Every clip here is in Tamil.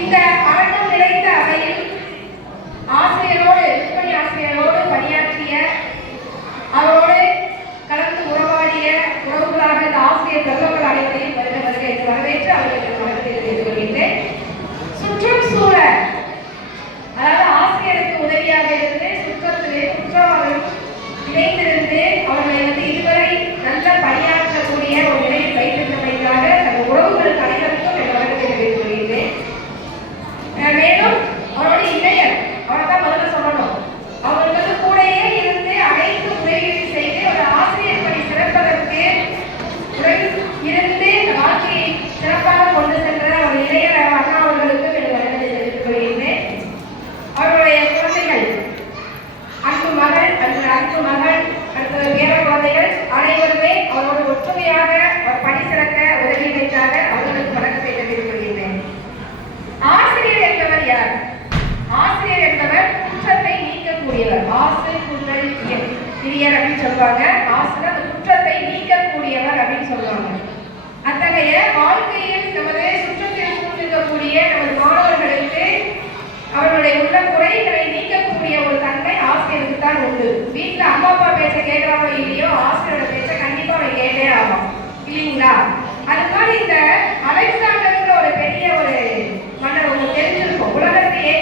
இந்த அரங்கம் நிறைந்த அவையில் ஆசிரியரோடு துணை ஆசிரியரோடு பணியாற்றிய அவரோடு கலந்து உறவாடிய உறவுகளாக இந்த ஆசிரியர் பெருமக்கள் அனைவரையும் வரவேற்று அவர்களுக்கு வணக்கத்தை தெரிவித்துக் கொள்கின்றேன். சுற்றும் சூழல், அதாவது ஆசிரியருக்கு உதவியாக இருந்து சுற்றத்திலே குற்றவாளிகளும் இணைந்திருந்து அவர்களை இதுவரை நல்ல பணியாற்றக்கூடிய ஒரு நிலையில் வைத்திருந்தமைக்காக அந்த உறவுகளுக்கு அனைவருக்கும் என் வணக்கத்தை தெரிவித்துக் கொள்கின்றேன். மேலும் அவரோட இணையர் அவரை தான் முதல்ல சொல்லணும். அவர்களுக்கு கூடயே இருந்து அனைத்து உதவிகளை செய்து ஒரு ஆசிரியர் பணி சிறப்பதற்கு இருந்து வாழ்க்கையை சிறப்பாக கொண்டு சென்ற ஒரு இளைஞர் அண்ணா அவர்களுக்கு என் வணக்கத்தை தெரிவித்துக் கொள்கின்றேன். அவருடைய குழந்தைகள் அன்பு மகள் அடுத்த பேர குழந்தைகள் அனைவருமே அவரோட ஒற்றுமையாக பணி சிறக்க உதவியதற்காக அவர்களுக்கு வணக்கத்தை தெரிவித்துக் கொள்கின்றேன். ஆசிரியர் என்பவர் யார்? ஆசிரியர் என்பவர் குற்றத்தை நீக்கக்கூடியவர். ஆசை குற்றல் பிரியர் அப்படின்னு சொல்லுவாங்க. ஆசிரியர் அந்த குற்றத்தை நீக்கக்கூடியவர் அப்படின்னு சொல்லுவாங்க. அத்தகைய வாழ்க்கையில் நமது சுற்றத்தில் சூழ்ந்திருக்கக்கூடிய நமது மாணவர்களுக்கு அவர்களுடைய உள்ள குறைகளை நீக்கக்கூடிய ஒரு தன்மை ஆசிரியருக்கு தான் உண்டு. வீட்டுல அம்மா அப்பா பேச்ச கேட்கிறாரோ இல்லையோ ஆசிரியரோட பேச்ச கண்டிப்பா அவன் கேட்டே ஆகும் இல்லைங்களா? அது மாதிரி இந்த அலெக்சாண்டர்ங்கிற ஒரு பெரிய ஒரு மன்னர் உங்களுக்கு தெரிஞ்சிருக்கும். உலகத்தையே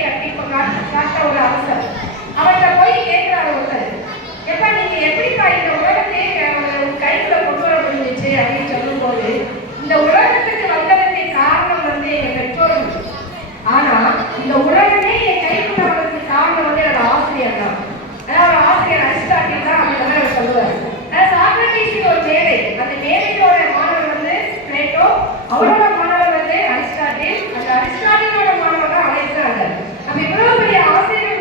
காட்ட ஒரு அவசரம். அவர்கிட்ட போய் கேட்கிறாரு ஒருத்தர், எப்ப நீங்க எப்படிப்பா இந்த உலகத்தையே கைக்குள்ள கொண்டு வர முடிஞ்சிச்சு அப்படின்னு சொல்லும் போது, இந்த உலகத்துக்கு வந்ததற்கு காரணம் எங்க பெற்றோர்கள். ஆனா இந்த உலகமே என் கைக்குள்ள வந்ததுக்கு காரணம் என்னோட ஆசிரியர் தான். அதாவது ஆசிரியர் அரிஸ்டாட்டில் தான் அப்படின்னு அவர் சொல்லுவார். சாக்ரட்டிஸின் ஒரு மேதை, அந்த மேதையோட மாணவர் பிளேட்டோ, அவரோட மாணவர் அரிஸ்டாட்டில், அந்த அரிஸ்டாட்டிலோட மாணவர் தான் அலெக்சாண்டர். நம்ம இவ்வளவு பெரிய ஆசிரியர்கள்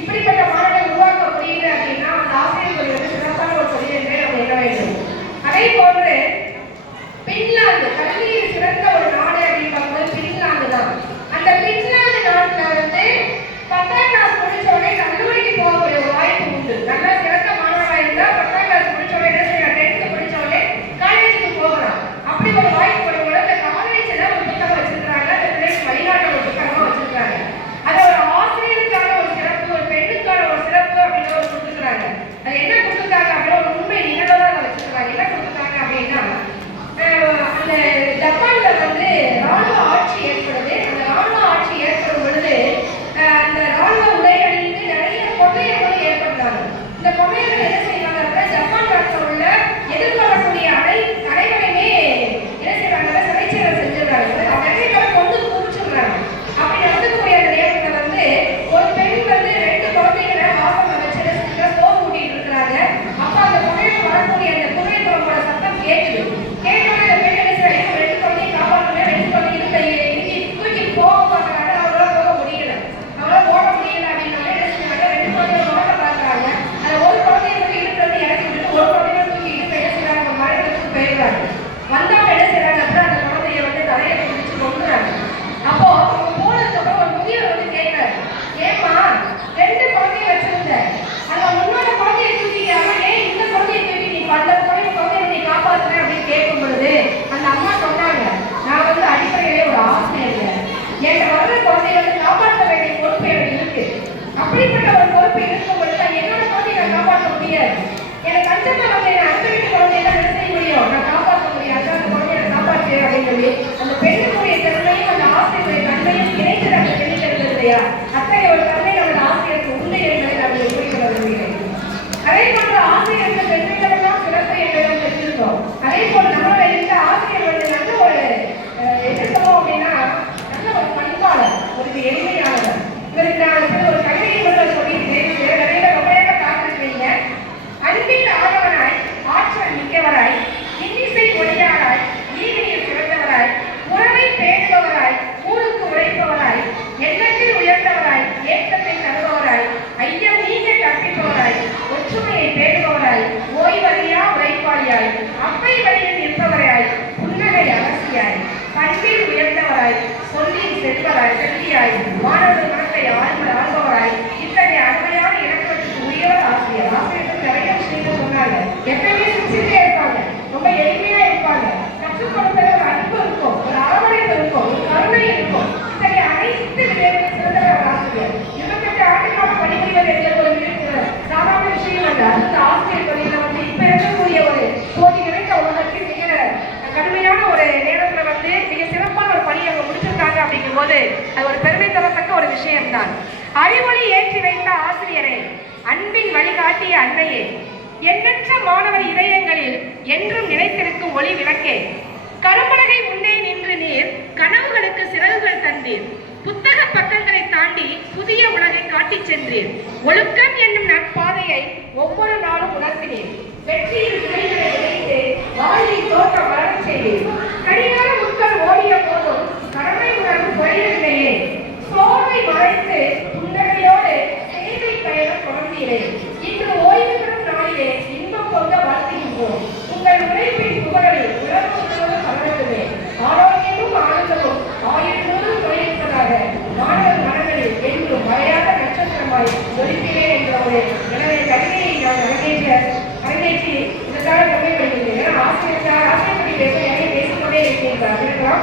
இப்படிப்பட்ட மாணவர்கள் உருவாக்க முடியுது அப்படின்னா அந்த ஆசிரியர்கள் சிறப்பான ஒரு தொழில் நம்ம என்ன வேண்டும். அதே போன்று பின்லாந்து கல்வியில் சிறந்த ஒரு நாடு அப்படின்னு பார்க்கும்போது பின்லாந்து தான். அந்த பின்லாந்து நாட்டுல 10ஆம் கிளாஸ் முடிச்ச உடனே கல்லூரிக்கு போகக்கூடிய ஒரு வாய்ப்பு உண்டு. நல்லா சிறந்த மாணவராக இருந்தா 10ஆம் கிளாஸ் முடிச்ச உடனே 10th முடிச்ச உடனே காலேஜுக்கு போகலாம். அப்படி ஒரு வாய்ப்பு கொடுக்கும்போது அந்த காலேஜ்ல ஒரு புத்தகம் வச்சிருக்காங்க. அந்த பிள்ளைக்கு வழிகாட்ட ஒரு புத்தகமா வச்சிருக்காங்க. அது ஒரு ஆசிரியருக்கான ஒரு சிறப்பு, ஒரு பெண்ணுக்கான ஒரு சிறப்பு அப்படின்னு ஒரு கொடுத்துருக்காங்க. அது என்ன கொடுத்துருக்காங்க அப்படின்னா ஒரு உண்மை நிகழ்வுதான் அதை வச்சிருக்காங்க. என்ன கொடுத்துருக்காங்க அப்படின்னா, அந்த ஜப்பான்ல ராணுவ ஆட்சி ஏற்படுது. அந்த ராணுவ ஆட்சி ஏற்படும் பொழுது அந்த ராணுவ உடை அணிந்து நிறைய கொள்ளையர்களும் ஏற்படுறாங்க. இந்த கொள்ளையர்கள் என்ன செய்யறாங்க அப்படின்னா, ஜப்பான் நாட்டில் உள்ள எதிர்கொள்ளக்கூடிய அனைவரையுமே என்ன செய்யறாங்க, சிறைச்சேதம் செஞ்சிடறாங்க. நிறைய கொண்டு குவிச்சிடுறாங்க. அப்படி நடக்கக்கூடிய அந்த நேரத்தில் ஒரு பெண் 2 குழந்தைகளை வாசல்ல வச்சு சோறு ஊட்டிட்டு இருக்கிறாங்க. அப்ப அந்த கொள்ளையர் வரக்கூடிய அந்த குதிரைப்புறம்போட சத்தம் கேட்குது. கேட்டோட அந்த பெண் என்ன செய்யறாங்க, 2 குழந்தையை காப்பாற்றுங்க, 2 குழந்தைகளுக்கு தூக்கிட்டு போக பார்க்கறாங்க. அவங்களால போக முடியல, அவங்களால ஓட முடியல அப்படின்னா என்ன செய்யறாங்க, 2 குழந்தைகள் ஓட பார்க்கறாங்க. அந்த ஒரு குழந்தைய இழுத்து இறக்கி விட்டுட்டு ஒரு குழந்தைய தூக்கி இழுத்து என்ன செய்யறாங்க, மரத்துக்கு போயிடுறாங்க. வந்தவங்க என்ன செய்யறாங்க அப்படின்னா அந்த குழந்தைய தலையை பிடிச்சு கொண்டுறாங்க. அப்போ அவங்க போனதுக்கப்புறம் ஒரு முதியவர் கேட்கிறாரு, ஏமா 2 குழந்தைய வச்சிருந்த அந்த முன்னோட குழந்தைய தூக்கிக்காம ஏன் இந்த குழந்தைய தூக்கி நீ அந்த குழந்தைய நீ காப்பாற்றுற அப்படின்னு கேட்கும் பொழுது அந்த அம்மா சொன்னாங்க, நான் அடிப்படையிலே ஒரு ஆசிரியர், என் வர்ற குழந்தைகளை காப்பாற்ற வேண்டிய பொறுப்பு எனக்கு இருக்கு. அப்படிப்பட்ட ஒரு பொறுப்பு இருக்கும் பொழுது என்னோட குழந்தைய நான் காப்பாற்ற முடியாது. எனக்கு கஞ்சத்தை என்னை அடுத்த வீட்டு குழந்தையெல்லாம் என்ன செய்ய முடியும், நான் காப்பாற்ற முடியாது. அந்த குழந்தைய காப்பாற்று அப்படின்னு சொல்லி அந்த பெண்ணுக்குரிய தன்மையும் அந்த ஆசிரியருடைய தன்மையும் இணைந்து அந்த பெண்ணில் இருந்தது இல்லையா? அத்தகைய ஒரு தன்மை நமது ஆசிரியருக்கு உண்டு என்பதை நான் குறிப்பிட விரும்புகிறேன். அதே போன்ற ஆசிரியர்கள் பெண்களிடமெல்லாம் சிறப்பு என்பதை தெரிஞ்சிருக்கோம். அதே போல் நம்மளோட இருந்த ஆசிரியர் நல்ல ஒரு என்ன சொல்லுவோம் அப்படின்னா நல்ல ஒரு பண்பாளர், ஒரு எளிமையானவர். இவருக்கு நான் ஒரு கவிதையை சொல்லிட்டு நிறைய ரொம்பவே காத்திருக்கிறீங்க. அன்பின் ஆதவனாய், ஆற்றல் மிக்கவராய், இன்னிசை ஒளியாராய், ஈகையில் சிறந்தவராய், உறவை பேணுபவராய், ஊருக்கு உழைப்பவராய், எண்ணத்தில் உயர்ந்தவராய், ஏற்றத்தை தருபவராய், ஐயம் நீங்க கற்பிப்பவராய், ஒற்றுமையை பேணுபவராய், ஓய்வறியா உழைப்பாளியாய், அப்பை வழியில் நிற்பவராய், புன்னகை அரசியாய், பண்பில் உயர்ந்தவராய், சொல்லில் செல்வியாய், மாணவர் மனத்தை ஆள்பவராய், இத்தகைய அருமையான இலக்கணத்துக்கு உரியவர் ஆசிரியர். ஆசிரியர்கள் நிறைய விஷயங்கள் சொன்னாங்க. எப்பயுமே சிரிச்சுட்டே இருப்பாங்க, ரொம்ப எளிமையா இருப்பாங்க. கற்றுக் கொடுத்தது ஒரு அன்பு இருக்கும், ஒரு அரவணைப்பு இருக்கும், ஒரு கருணை இருக்கும். இத்தகைய அது ஒரு பெருமை தரத்தக்க ஒரு விஷயம்தான். அறிவொளி ஏற்றி வைத்த ஆசிரியரே, அன்பின் வழிகாட்டிய அன்னையே, எண்ணற்ற மாணவர் இதயங்களில் என்றும் நிலைத்திருக்கும் ஒளி விளக்கே, கரும்பலகை முன்னே நின்று நீர் கனவுகளுக்கு சிறகுகள் தந்தீர். புத்தக பக்கங்களை தாண்டி புதிய உலகை காட்டிச் சென்றீர். ஒழுக்கம் என்னும் நட்பாதையை ஒவ்வொரு நாளும் உணர்த்தினீர். வெற்றியின் விளைகளை விளைத்து வாழ்வில் தோற்ற வளரச் செய்தீர். கடிகார முட்கள் ஓடிய போதும் கடமை உணர்வு குறையவில்லையே. சோர்வை மறைத்து புன்னகையோடு சேவை பயணம் தொடர்ந்தீரே. இன்று ஓய்வு பெறும் நாளிலே இன்பம் பொங்க வாழ்த்துகின்றோம். உங்கள் உழைப்பின் புகழில் உலகம் முழுவதும் பரவட்டுமே. ஆரோக்கியமும் ஆனந்தமும் ஆயிரத்தோடும் துணையிருப்பதாக மாணவர் மனங்களில் என்றும் மறையாத நட்சத்திரமாய் ஒலிப்பீரே என்ற ஒரு எனது கவிதையை நான் அரங்கேற்றி இதற்காக பெருமைப்படுகின்றேன். ஆசிரியர் பற்றி பேச நிறைய பேசிக்கொண்டே இருக்கின்றார்.